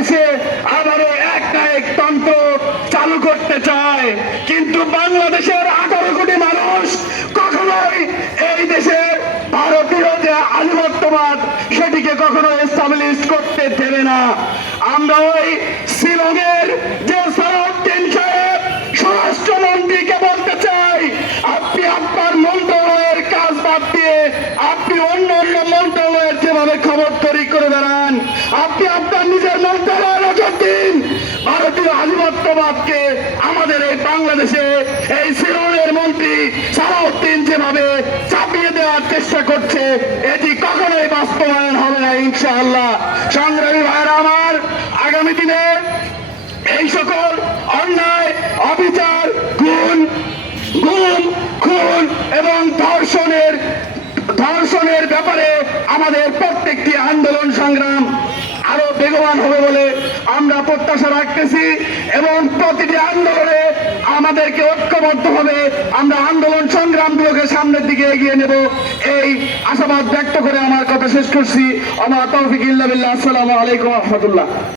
দেশে আবারও একতন্ত্র চালু করতে চায়, কিন্তু বাংলাদেশের 18 কোটি মানুষ কখনোই এই দেশের ভারতীয় যে আধিপত্যবাদ সেটিকে কখনো এস্টাবলিশ করতে দেবে না। আমরা ওই শিলংয়ের যে সালাউদ্দিন সাহেব স্বরাষ্ট্রমন্ত্রীকে বলতে চাই, আপনি আপনার মন্ত্রণালয়ের কাজ বাদ দিয়ে আপনি অন্য অন্য মন্ত্রণালয়ের যেভাবে খবর তৈরি করে বেড়ান, আপনি আপনার নিজের মন্ত্রণালয়ে নজর দিন। ভারতীয় আধিপত্যবাদকে আমাদের এই বাংলাদেশে এই শিলংয়ের মন্ত্রী সালাউদ্দিন যেভাবে চাপিয়ে দেওয়ার চেষ্টা করছে, এটি কখনোই বাস্তবায়ন হবে না ইনশাআল্লাহ। সংগ্রামী ভাইরা আমার, আগামী দিনে এই সকল অন্যায়, অবিচার, গুম, খুন এবং ধর্ষণের ব্যাপারে আমাদের প্রত্যেকটি আন্দোলন সংগ্রাম আরো বেগবান হবে বলে আমরা প্রত্যাশা রাখতেছি, এবং প্রতিটি আন্দোলনে আমাদেরকে ঐক্যবদ্ধ হবে আমরা আন্দোলন সংগ্রামগুলোকে সামনের দিকে এগিয়ে নেব, এই আশাবাদ ব্যক্ত করে আমার কথা শেষ করছি। আমার তৌফিক ইল্লা বিল্লাহ। আসসালামু আলাইকুম ওয়া রাহমাতুল্লাহ।